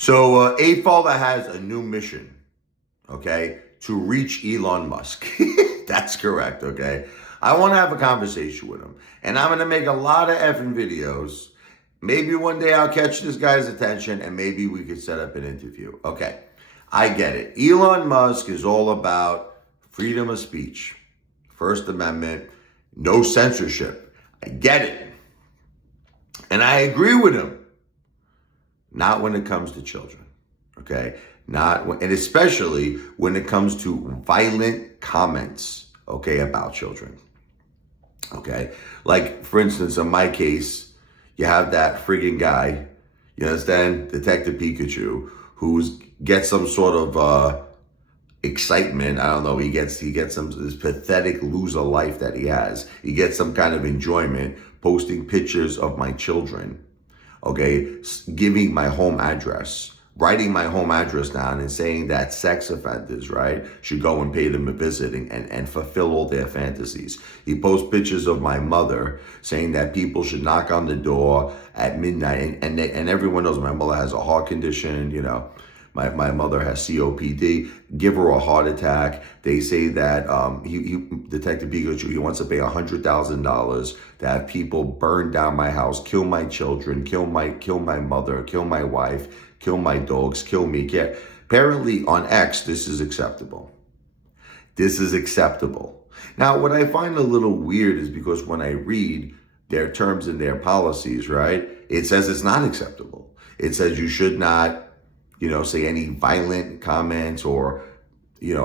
So Apefather has a new mission, okay, to reach Elon Musk. That's correct, okay? I want to have a conversation with him. And I'm going to make a lot of effing videos. Maybe one day I'll catch this guy's attention and maybe we could set up an interview. Okay, I get it. Elon Musk is all about freedom of speech, First Amendment, no censorship. I get it. And I agree with him. Not when it comes to children, okay? And especially when it comes to violent comments, okay, about children, okay? Like, for instance, in my case, you have that friggin' guy, you understand, Detective Pikachu, who gets some sort of excitement. I don't know. He gets this pathetic loser life that he has. He gets some kind of enjoyment posting pictures of my children, okay, giving my home address, writing my home address down and saying that sex offenders, right, should go and pay them a visit and fulfill all their fantasies. He posts pictures of my mother saying that people should knock on the door at midnight. And everyone knows my mother has a heart condition, you know. My mother has COPD. Give her a heart attack. They say that Detective Pikachu, he wants to pay $100,000 to have people burn down my house, kill my children, kill my mother, kill my wife, kill my dogs, kill me. Apparently on X, this is acceptable. This is acceptable. Now, what I find a little weird is because when I read their terms and their policies, right, it says it's not acceptable. It says you should not, say any violent comments or,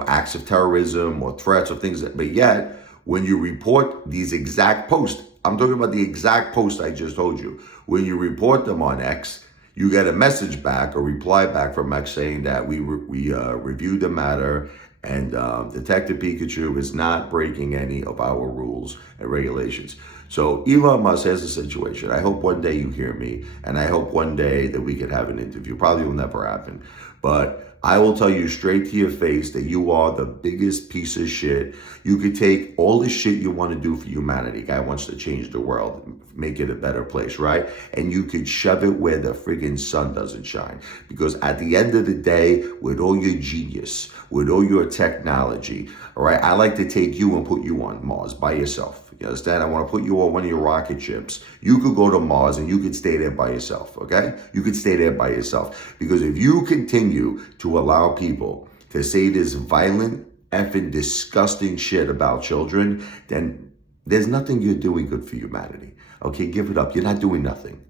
acts of terrorism or threats or things but yet, when you report these exact posts, I'm talking about the exact post I just told you, when you report them on X, you get a message back, a reply back from X saying that we reviewed the matter and Detective Pikachu is not breaking any of our rules and regulations. So Elon Musk has a situation. I hope one day you hear me, and I hope one day that we could have an interview. Probably will never happen. But I will tell you straight to your face that you are the biggest piece of shit. You could take all the shit you want to do for humanity. Guy wants to change the world, make it a better place, right? And you could shove it where the friggin' sun doesn't shine. Because at the end of the day, with all your genius, with all your technology, all right, I like to take you and put you on Mars by yourself. You understand? I want to put you on one of your rocket ships. You could go to Mars and you could stay there by yourself, okay? You could stay there by yourself. Because if you continue to allow people to say this violent, effing, disgusting shit about children, then there's nothing you're doing good for humanity. Okay, give it up. You're not doing nothing.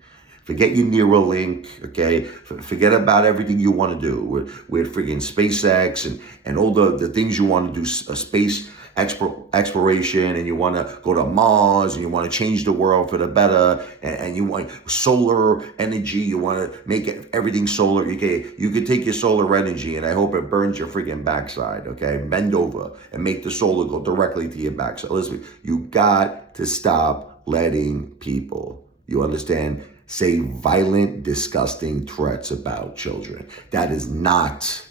Forget your Neuralink, okay? Forget about everything you want to do with friggin' SpaceX and all the things you want to do, space exploration, and you want to go to Mars, and you want to change the world for the better, and you want solar energy, you want to make everything solar. Okay, you could take your solar energy, and I hope it burns your friggin' backside, okay? Bend over and make the solar go directly to your backside. Listen, you got to stop letting people, you understand, say violent, disgusting threats about children. That is not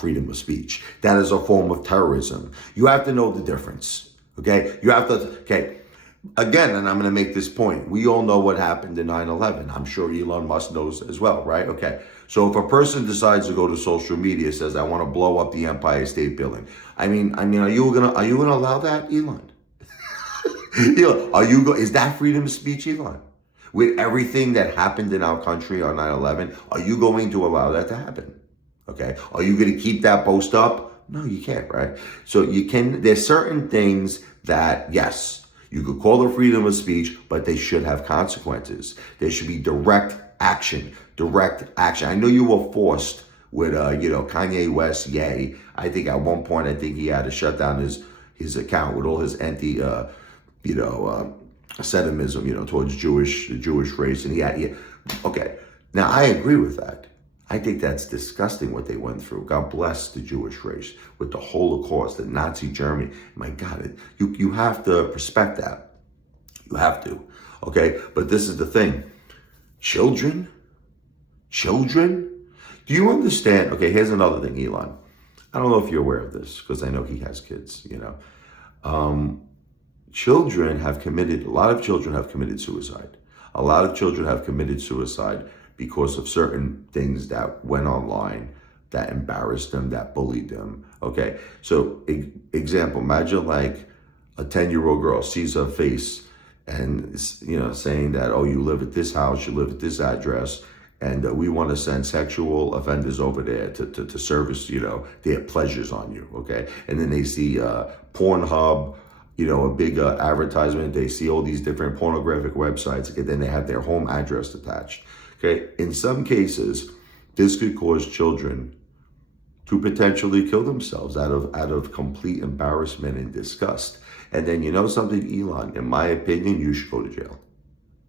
freedom of speech. That is a form of terrorism. You have to know the difference, okay? Again, and I'm going to make this point. We all know what happened in 9/11. I'm sure Elon Musk knows as well, right? Okay. So if a person decides to go to social media, says, I want to blow up the Empire State Building. I mean, are you gonna allow that, Elon? Is that freedom of speech, Elon? With everything that happened in our country on 9/11, are you going to allow that to happen? Okay. Are you going to keep that post up? No, you can't, right? So there's certain things that, yes, you could call it freedom of speech, but they should have consequences. There should be direct action. I know you were forced with, Kanye West, yay. I think at one point, he had to shut down his account with all his sedimism, towards the Jewish race. And okay. Now I agree with that. I think that's disgusting what they went through. God bless the Jewish race with the Holocaust, the Nazi Germany. My God, you have to respect that. You have to, okay? But this is the thing. Children? Do you understand? Okay, here's another thing, Elon. I don't know if you're aware of this because I know he has kids, a lot of children have committed suicide. A lot of children have committed suicide because of certain things that went online that embarrassed them, that bullied them. Okay, so example, imagine like a 10-year-old girl sees her face and, saying that, oh, you live at this house, you live at this address, and we want to send sexual offenders over there to service, their pleasures on you, okay? And then they see Pornhub, a big advertisement. They see all these different pornographic websites, okay? Then they have their home address attached, okay? In some cases, this could cause children to potentially kill themselves out of complete embarrassment and disgust. And then, something, Elon, in my opinion, you should go to jail.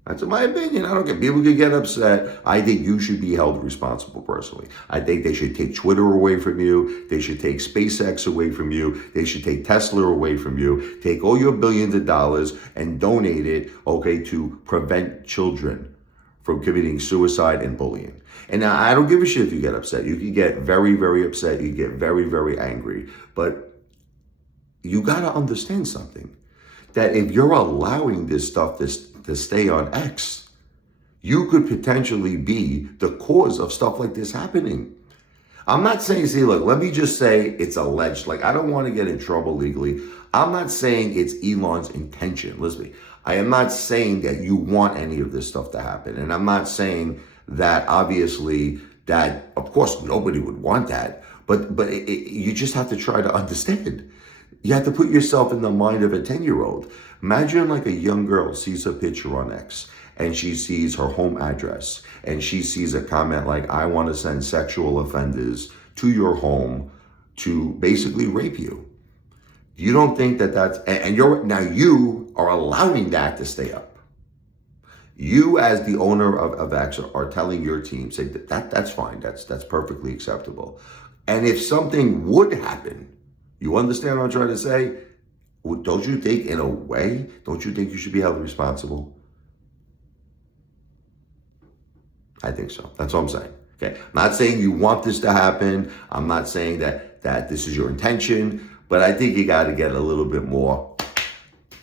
That's in my opinion. I don't care. People can get upset. I think you should be held responsible personally. I think they should take Twitter away from you. They should take SpaceX away from you. They should take Tesla away from you. Take all your billions of dollars and donate it, okay, to prevent children from committing suicide and bullying. And now, I don't give a shit if you get upset. You can get very, very upset. You can get very, very angry. But you got to understand something. That if you're allowing this stuff to stay on X, you could potentially be the cause of stuff like this happening. I'm not saying, see, look, let me just say it's alleged. Like, I don't want to get in trouble legally. I'm not saying it's Elon's intention. Listen, I am not saying that you want any of this stuff to happen. And I'm not saying that, obviously, that, of course, nobody would want that. But you just have to try to understand. You have to put yourself in the mind of a 10-year-old. Imagine like a young girl sees a picture on X and she sees her home address and she sees a comment like, I want to send sexual offenders to your home to basically rape you. You don't think that's, and you are allowing that to stay up. You as the owner of X are telling your team, say that's fine, that's perfectly acceptable. And if something would happen, you understand what I'm trying to say? Don't you think, in a way, don't you think you should be held responsible? I think so. That's what I'm saying. Okay. I'm not saying you want this to happen. I'm not saying that this is your intention, but I think you got to get a little bit more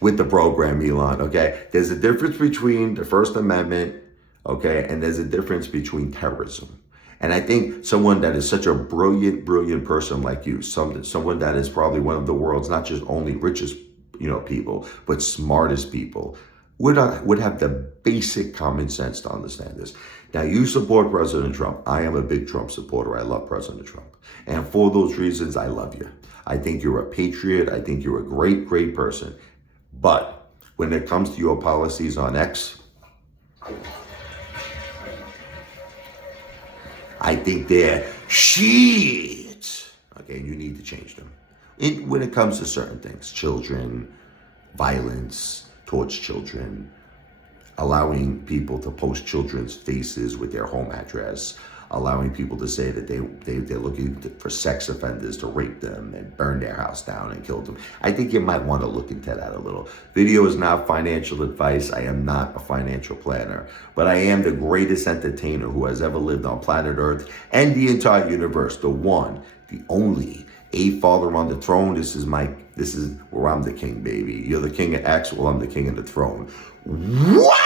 with the program, Elon. Okay. There's a difference between the First Amendment, okay, and there's a difference between terrorism. And I think someone that is such a brilliant, brilliant person like you, someone that is probably one of the world's not just only richest, people, but smartest people, would have the basic common sense to understand this. Now, you support President Trump. I am a big Trump supporter. I love President Trump. And for those reasons, I love you. I think you're a patriot. I think you're a great, great person. But when it comes to your policies on X, I think they're shit. Okay, you need to change them. When it comes to certain things, children, violence towards children, allowing people to post children's faces with their home address, allowing people to say that they're looking for sex offenders to rape them and burn their house down and kill them. I think you might want to look into that a little. Video is not financial advice. I am not a financial planner, but I am the greatest entertainer who has ever lived on planet Earth and the entire universe. The one, the only, Apefather on the throne. This is where I'm the king, baby. You're the king of X, well, I'm the king of the throne. What?